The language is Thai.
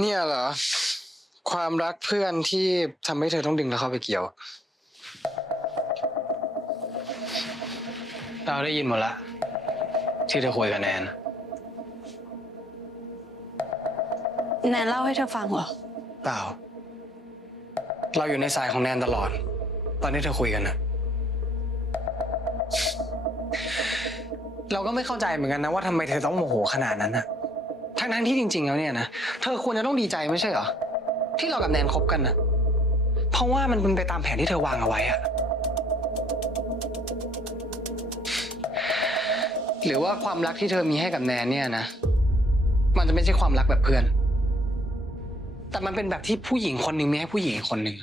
เนี่ยเหรอ ความรักเพื่อนที่ทำให้เธอต้องดึงเราเข้าไปเกี่ยว เราได้ยินหมดละ ที่เธอคุยกับแนน แนนเล่าให้เธอฟังเหรอ เปล่า เราอยู่ในสายของแนนตลอด ตอนที่เธอคุยกันนะเราก็ไม่เข้าใจเหมือนกันนะว่าทำไมเธอต้องโมโหขนาดนั้นนะ ทั้งนั้นที่จริง ๆ แล้วเนี่ยนะ เธอควรจะต้องดีใจไม่ใช่เหรอ ที่เรากับแนนคบกันนะเพราะว่ามันเป็นไปตามแผนที่เธอวางเอาไว้อะหรือว่าความรักที่เธอมีให้กับแนนเนี่ยนะ มันจะไม่ใช่ความรักแบบเพื่อน แต่มันเป็นแบบที่ผู้หญิงคนหนึ่งมีให้ผู้หญิงอีกคนหนึ่ง